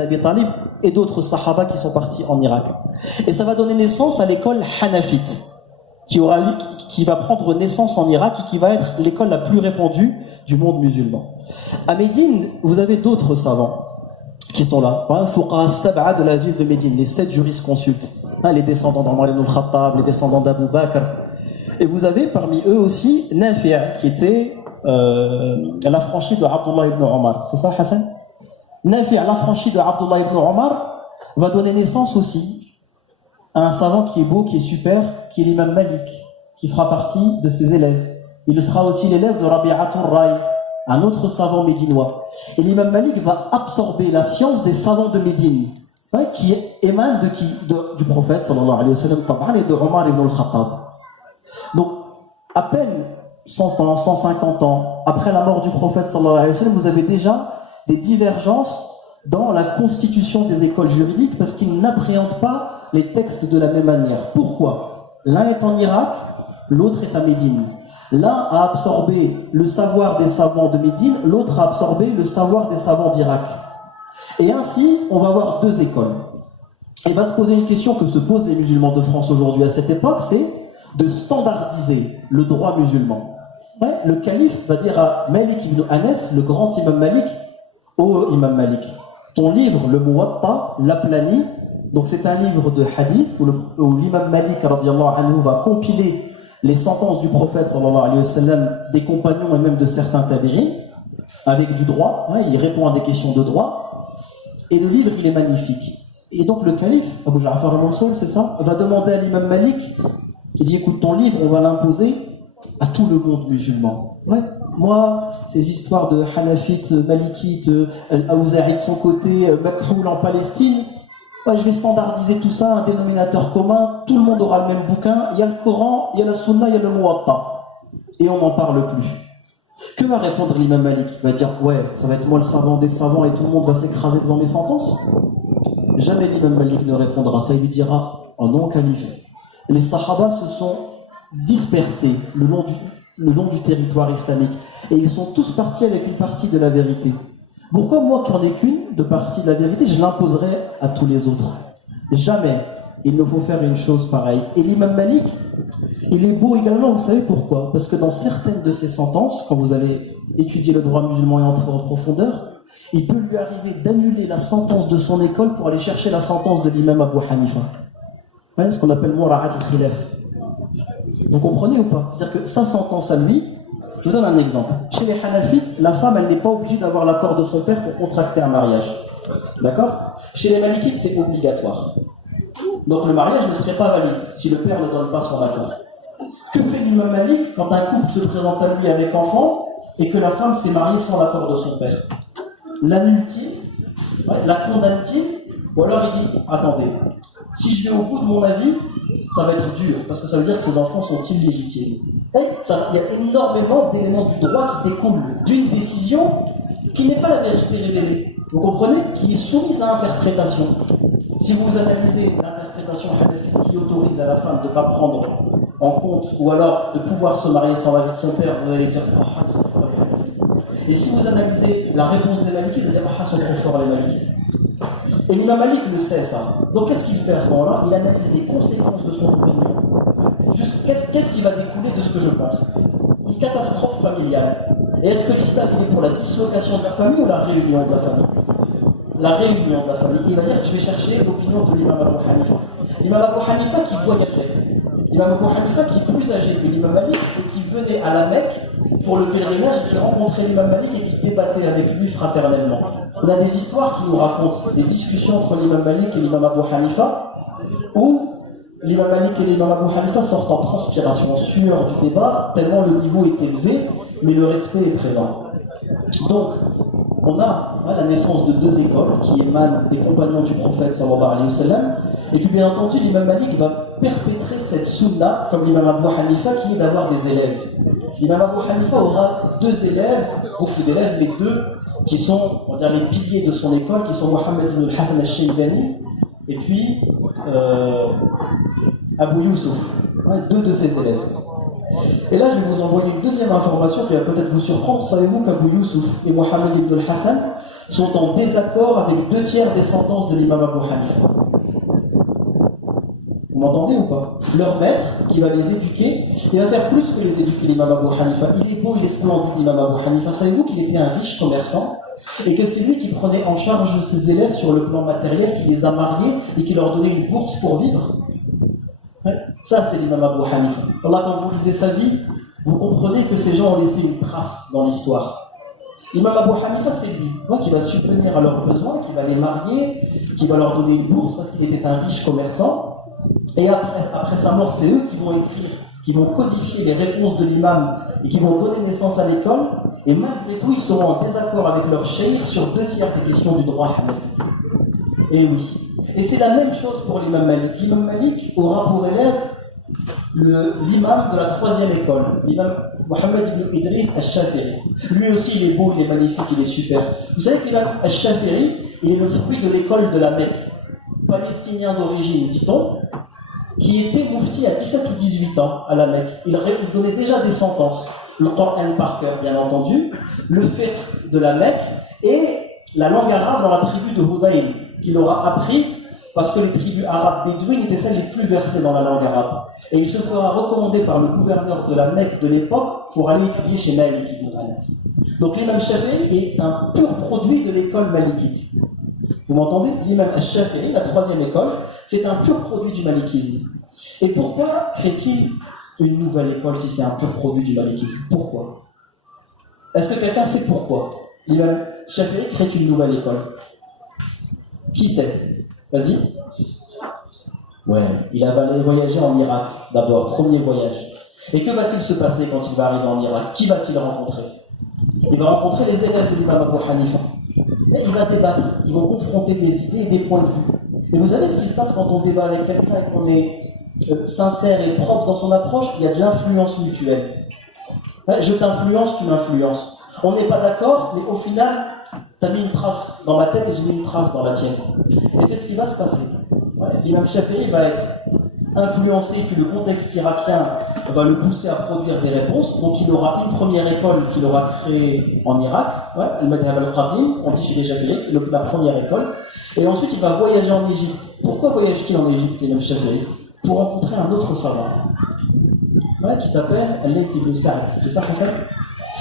Abi Talib et d'autres sahaba qui sont partis en Irak. Et ça va donner naissance à l'école hanafite, qui va prendre naissance en Irak et qui va être l'école la plus répandue du monde musulman. À Médine, vous avez d'autres savants qui sont là. Par exemple, Fuqaha Sab'a de la ville de Médine, les 7 jurisconsultes, les descendants d'Omar ibn al-Khattab, les descendants d'Abu Bakr. Et vous avez parmi eux aussi Nafi' qui était l'affranchi de Abdullah ibn Omar. C'est ça, Hassan? Nafi', l'affranchi de Abdullah ibn Omar, va donner naissance aussi à un savant qui est beau, qui est super, qui est l'imam Malik, qui fera partie de ses élèves. Il sera aussi l'élève de Rabi'atul Rai, un autre savant médinois. Et l'imam Malik va absorber la science des savants de Médine, qui émanent du prophète sallallahu alayhi wa sallam et de Omar ibn al-Khattab. Donc, à peine 150 ans après la mort du prophète sallallahu alayhi wa sallam, vous avez déjà des divergences dans la constitution des écoles juridiques parce qu'ils n'appréhendent pas les textes de la même manière. Pourquoi? L'un est en Irak, l'autre est à Médine. L'un a absorbé le savoir des savants de Médine, l'autre a absorbé le savoir des savants d'Irak. Et ainsi, on va avoir 2 écoles. Et va se poser une question que se posent les musulmans de France aujourd'hui à cette époque, c'est de standardiser le droit musulman. Le calife va dire à Malik ibn Anas, le grand imam Malik, ô imam Malik, ton livre, le Muwatta, l'aplani, donc c'est un livre de hadith où l'imam Malik radiyallahu anhu va compiler les sentences du prophète sallallahu alayhi wa sallam, des compagnons et même de certains tabi'in, avec du droit, il répond à des questions de droit, et le livre il est magnifique. Et donc le calife, Abu Ja'far al-Mansour, c'est ça, va demander à l'imam Malik, il dit écoute ton livre, on va l'imposer à tout le monde musulman. Moi, ces histoires de Hanafites, Malikites, Al-Awza'i de son côté, Makhoul en Palestine, je vais standardiser tout ça, un dénominateur commun, tout le monde aura le même bouquin, il y a le Coran, il y a la Sunna, il y a le Muwatta. Et on n'en parle plus. Que va répondre l'imam Malik? Il va dire, ça va être moi le savant des savants et tout le monde va s'écraser devant mes sentences. Jamais l'imam Malik ne répondra. Ça, il lui dira, oh non, calife. Les sahaba se sont dispersés le long du territoire islamique. Et ils sont tous partis avec une partie de la vérité. Pourquoi moi qui n'en ai qu'une de partie de la vérité, je l'imposerai à tous les autres? Jamais. Il me faut faire une chose pareille. Et l'imam Malik, il est beau également, vous savez pourquoi? Parce que dans certaines de ses sentences, quand vous allez étudier le droit musulman et entrer en profondeur, il peut lui arriver d'annuler la sentence de son école pour aller chercher la sentence de l'imam Abu Hanifa. Ce qu'on appelle Mura'at al-Khilaf. Vous comprenez ou pas? C'est-à-dire que sa sentence à lui, je vous donne un exemple. Chez les Hanafites, la femme, elle n'est pas obligée d'avoir l'accord de son père pour contracter un mariage. D'accord? Chez les Malikites, c'est obligatoire. Donc le mariage ne serait pas valide si le père ne donne pas son accord. Que fait l'imam Malik quand un couple se présente à lui avec enfant et que la femme s'est mariée sans l'accord de son père? L'annule-t-il? La condamne-t-il? Ou alors il dit, attendez, si je vais au bout de mon avis, ça va être dur, parce que ça veut dire que ces enfants sont illégitimes. Il y a énormément d'éléments du droit qui découlent d'une décision qui n'est pas la vérité révélée. Vous comprenez? Qui est soumise à interprétation. Si vous analysez l'interprétation hanafite qui autorise à la femme de ne pas prendre en compte, ou alors de pouvoir se marier sans l'avis de son père, vous allez dire, ah, ils sont forts les hanafites. Et si vous analysez la réponse des malikites, vous allez dire, ah, ils sont trop forts les malikites. Et l'imam Malik le sait ça. Donc qu'est-ce qu'il fait à ce moment-là? Il analyse les conséquences de son opinion. Qu'est-ce qui va découler de ce que je pense? Une catastrophe familiale. Et est-ce que l'islam est pour la dislocation de la famille ou la réunion de la famille? La réunion de la famille. Il va dire, je vais chercher l'opinion de l'imam Abu Hanifa. L'imam Abu Hanifa qui voyageait. L'imam Abu Hanifa qui est plus âgé que l'imam Malik et qui venait à la Mecque pour le pèlerinage et qui rencontrait l'imam Malik et qui débattait avec lui fraternellement. On a des histoires qui nous racontent des discussions entre l'imam Malik et l'imam Abu Hanifa où l'imam Malik et l'imam Abu Hanifa sortent en transpiration, en sueur du débat, tellement le niveau est élevé, mais le respect est présent. Donc, on a la naissance de 2 écoles qui émanent des compagnons du prophète sallallahu alayhi wa sallam, et puis bien entendu l'imam Malik va perpétrer cette sunna comme l'imam Abu Hanifa qui est d'avoir des élèves. L'imam Abu Hanifa aura 2 élèves, beaucoup d'élèves, mais 2 qui sont, on va dire, les piliers de son école, qui sont Mohammed ibn al-Hassan al-Shaybani et puis Abu Yusuf, 2 de ses élèves. Et là, je vais vous envoyer une deuxième information qui va peut-être vous surprendre. Savez-vous qu'Abu Yusuf et Mohammed ibn al-Hassan sont en désaccord avec 2/3 des sentences de l'imam Abu Hanifa. Vous m'entendez ou pas? Leur maître, qui va les éduquer, il va faire plus que les éduquer l'imam Abu Hanifa. Il est beau, il est splendide l'imam Abu Hanifa. Savez-vous qu'il était un riche commerçant et que c'est lui qui prenait en charge ses élèves sur le plan matériel, qui les a mariés et qui leur donnait une bourse pour vivre? Ouais. Ça, c'est l'imam Abu Hanifa. Allah, quand vous lisez sa vie, vous comprenez que ces gens ont laissé une trace dans l'histoire. L'imam Abu Hanifa, c'est lui, qui va subvenir à leurs besoins, qui va les marier, qui va leur donner une bourse parce qu'il était un riche commerçant. Et après sa mort, c'est eux qui vont écrire, qui vont codifier les réponses de l'imam et qui vont donner naissance à l'école. Et malgré tout, ils seront en désaccord avec leur cheikh sur 2/3 des questions du droit hanafite. Et oui. Et c'est la même chose pour l'imam Malik. L'imam Malik aura pour élève l'imam de la 3e école, l'imam Mohammed ibn Idris al-Shafi'i. Lui aussi, il est beau, il est magnifique, il est super. Vous savez que l'imam al-Shafi'i est le fruit de l'école de la Mecque, palestinien d'origine, dit-on, qui était mufti à 17 ou 18 ans à la Mecque. Il donnait déjà des sentences, le Coran par cœur, bien entendu, le fiqh de la Mecque et la langue arabe dans la tribu de Hudayl, qu'il aura apprise parce que les tribus arabes bédouines étaient celles les plus versées dans la langue arabe. Et il se fera recommander par le gouverneur de la Mecque de l'époque pour aller étudier chez Malik ibn Anas. Donc l'imam Shafi'i est un pur produit de l'école malikite. Vous m'entendez? L'imam Shafi'i, la 3e école, c'est un pur produit du malikisme. Et pourquoi crée-t-il une nouvelle école si c'est un pur produit du malikisme? Pourquoi? Est-ce que quelqu'un sait pourquoi l'imam Shafi'i crée une nouvelle école? Qui sait? Vas-y. Ouais, il va aller voyager en Irak d'abord, premier voyage. Et que va-t-il se passer quand il va arriver en Irak? Qui va-t-il rencontrer? Il va rencontrer les élèves de l'imam Abu Hanifa. Et il va débattre, ils vont confronter des idées et des points de vue. Et vous savez ce qui se passe quand on débat avec quelqu'un et qu'on est sincère et propre dans son approche? Il y a de l'influence mutuelle. Je t'influence, tu m'influences. On n'est pas d'accord, mais au final, tu as mis une trace dans ma tête et j'ai mis une trace dans la tienne. Et c'est ce qui va se passer. L'imam Shafi'i va être influencé, puis le contexte irakien va le pousser à produire des réponses. Donc il aura une première école qu'il aura créée en Irak, al-Madhhab al-Qadim, on dit chez les Shafi'ites, c'est la première école. Et ensuite il va voyager en Égypte. Pourquoi voyage-t-il en Égypte, l'imam Shafi'i? Pour rencontrer un autre savant, qui s'appelle Al-Layth ibn Sa'd. C'est ça, Hassan?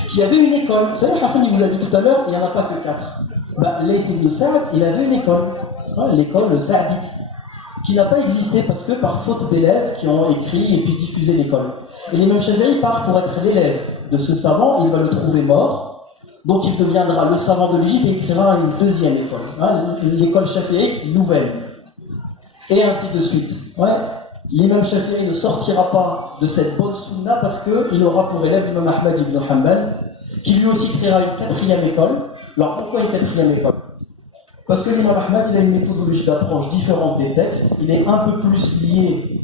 Qui avait une école. Vous savez, Hassan, il vous a dit tout à l'heure, il n'y en a pas que 4. Al-Layth ibn Sa'd, il avait une école, l'école Sa'dite, qui n'a pas existé parce que par faute d'élèves qui ont écrit et puis diffusé l'école. Et l'imam Shafi'i part pour être l'élève de ce savant, il va le trouver mort, donc il deviendra le savant de l'Égypte et écrira une deuxième école, l'école Shafi'i nouvelle. Et ainsi de suite. L'imam Shafi'i ne sortira pas de cette bonne sunna parce qu'il aura pour élève l'imam Ahmad ibn Hanbal, qui lui aussi créera une 4e école. Alors pourquoi une 4e école? Parce que l'imam Ahmad, il a une méthodologie d'approche différente des textes, il est un peu plus lié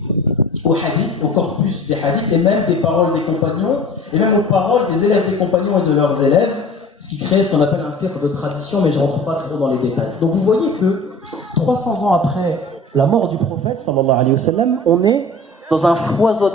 au hadith, au corpus des hadiths, et même des paroles des compagnons, et même aux paroles des élèves des compagnons et de leurs élèves, ce qui crée ce qu'on appelle un fiqh de tradition, mais je ne rentre pas trop dans les détails. Donc vous voyez que 300 ans après la mort du prophète, sallallahu alayhi wa sallam, on est dans un foisonnement